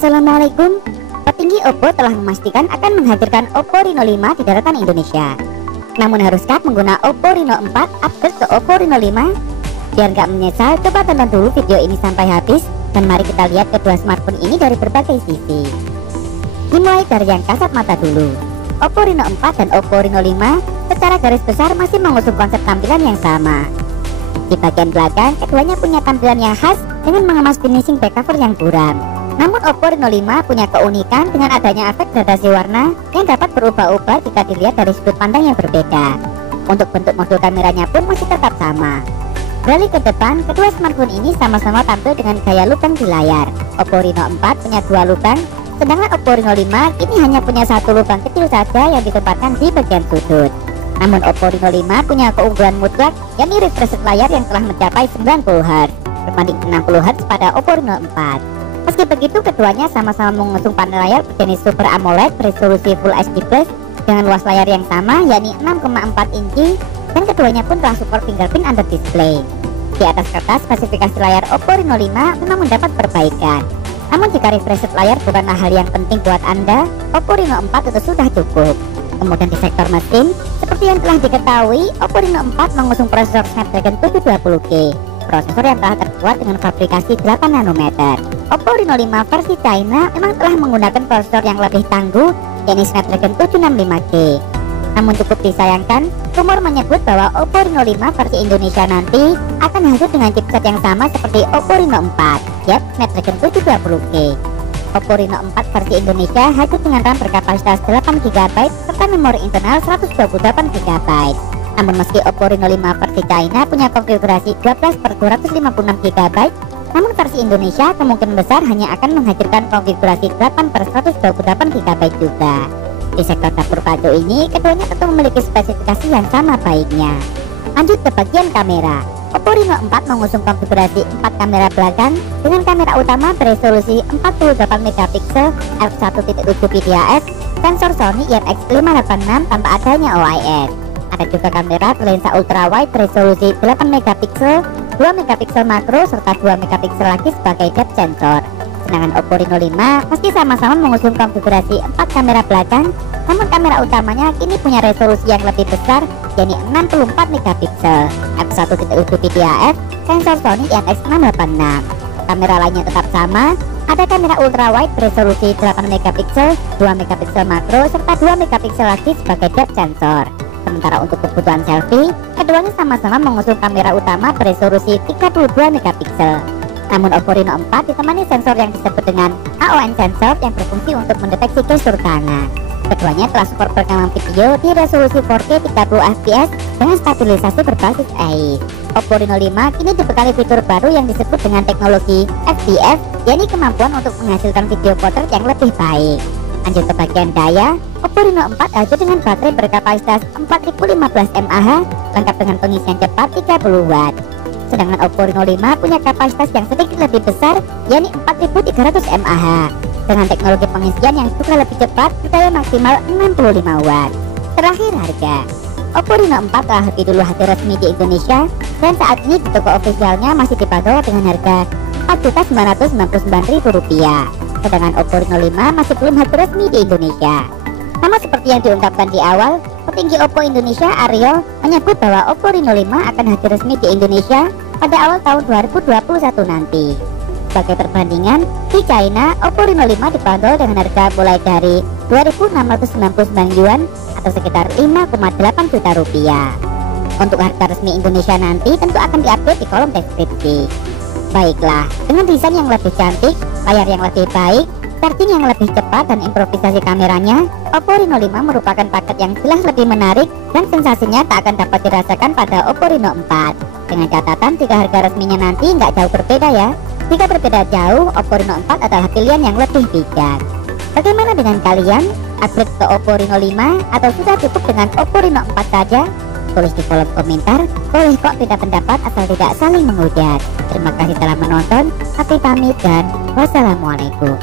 Assalamualaikum. Petinggi Oppo telah memastikan akan menghadirkan Oppo Reno 5 di daratan Indonesia. Namun haruskah pengguna Oppo Reno 4 upgrade ke Oppo Reno 5? Biar nggak menyesal, coba tonton dulu video ini sampai habis dan mari kita lihat kedua smartphone ini dari berbagai sisi. Dimulai dari yang kasat mata dulu. Oppo Reno 4 dan Oppo Reno 5 secara garis besar masih mengusung konsep tampilan yang sama. Di bagian belakang, keduanya punya tampilan yang khas dengan mengemas finishing back cover yang buram. Namun Oppo Reno 5 punya keunikan dengan adanya efek gradasi warna yang dapat berubah-ubah jika dilihat dari sudut pandang yang berbeda. Untuk bentuk modul kameranya pun masih tetap sama. Beralih ke depan, kedua smartphone ini sama-sama tampil dengan gaya lubang di layar. Oppo Reno 4 punya dua lubang, sedangkan Oppo Reno 5 kini hanya punya satu lubang kecil saja yang ditempatkan di bagian sudut. Namun Oppo Reno 5 punya keunggulan mutlak, yakni refresh rate layar yang telah mencapai 90 Hz berbanding 60 Hz pada Oppo Reno 4. Meski begitu, keduanya sama-sama mengusung panel layar berjenis Super AMOLED resolusi Full HD Plus dengan luas layar yang sama, yakni 6,4 inci, dan keduanya pun telah support fingerprint under display. Di atas kertas, spesifikasi layar Oppo Reno 5 memang mendapat perbaikan. Namun jika refresh rate layar bukanlah hal yang penting buat Anda, Oppo Reno 4 itu sudah cukup. Kemudian di sektor mesin, seperti yang telah diketahui, Oppo Reno 4 mengusung prosesor Snapdragon 720G, prosesor yang telah terbuat dengan fabrikasi 8 nanometer. Oppo Reno 5 versi China memang telah menggunakan prosesor yang lebih tangguh, yakni Snapdragon 765G. Namun cukup disayangkan, rumor menyebut bahwa Oppo Reno 5 versi Indonesia nanti akan hadir dengan chipset yang sama seperti Oppo Reno 4, yaitu Snapdragon 720G. Oppo Reno 4 versi Indonesia hadir dengan RAM berkapasitas 8GB serta memori internal 128GB. Namun meski Oppo Reno 5 versi China punya konfigurasi 12/256GB, namun versi Indonesia kemungkinan besar hanya akan menghadirkan konfigurasi 8/128GB juga. Di sektor dapur kado ini, keduanya tentu memiliki spesifikasi yang sama baiknya. Lanjut ke bagian kamera. Oppo Reno 4 mengusung konfigurasi 4 kamera belakang dengan kamera utama beresolusi 48MP f1.7 sensor Sony IMX586 tanpa adanya OIS. Ada juga kamera berlensa ultrawide beresolusi 8MP, 2MP makro serta 2MP lagi sebagai depth sensor. Sedangkan Oppo Reno 5 meski sama-sama mengusung konfigurasi 4 kamera belakang, namun kamera utamanya kini punya resolusi yang lebih besar, yakni 64MP, f1.7 sensor Sony IMX686. Kamera lainnya tetap sama, ada kamera ultrawide beresolusi 8MP, 2MP makro serta 2MP lagi sebagai depth sensor. Sementara untuk kebutuhan selfie, keduanya sama-sama mengusung kamera utama beresolusi 32MP. Namun Oppo Reno 4 ditemani sensor yang disebut dengan AON sensor yang berfungsi untuk mendeteksi gestur tangan. Keduanya telah support perekaman video di resolusi 4K 30fps dengan stabilisasi berbasis AI. Oppo Reno 5 kini dibekali fitur baru yang disebut dengan teknologi FPV, yakni kemampuan untuk menghasilkan video potret yang lebih baik. Lanjut ke bagian daya, Oppo Reno 4 hadir dengan baterai berkapasitas 4015 mAh lengkap dengan pengisian cepat 30W. Sedangkan Oppo Reno 5 punya kapasitas yang sedikit lebih besar, yakni 4300 mAh dengan teknologi pengisian yang juga lebih cepat berdaya maksimal 65W. Terakhir harga, Oppo Reno 4 telah lebih dulu hadir resmi di Indonesia dan saat ini di toko ofisialnya masih dibanderol dengan harga Rp4.999.000. Sedangkan Oppo Reno 5 masih belum hadir resmi di Indonesia. Sama seperti yang diungkapkan di awal, petinggi Oppo Indonesia Aryo menyebut bahwa Oppo Reno 5 akan hadir resmi di Indonesia pada awal tahun 2021 nanti. Sebagai perbandingan, di China, Oppo Reno 5 dibanderol dengan harga mulai dari 2.699 yuan atau sekitar 5,8 juta rupiah. Untuk harga resmi Indonesia nanti tentu akan diupdate di kolom deskripsi. Baiklah, dengan desain yang lebih cantik, layar yang lebih baik, charging yang lebih cepat dan improvisasi kameranya, Oppo Reno 5 merupakan paket yang jelas lebih menarik dan sensasinya tak akan dapat dirasakan pada Oppo Reno 4. Dengan catatan jika harga resminya nanti nggak jauh berbeda ya. Jika berbeda jauh, Oppo Reno 4 adalah pilihan yang lebih bijak. Bagaimana dengan kalian? Upgrade ke Oppo Reno 5 atau sudah cukup dengan Oppo Reno 4 saja? Tulis di kolom komentar. Boleh kok beda pendapat asal tidak saling menghujat. Terima kasih telah menonton. Aku pamit dan wassalamualaikum.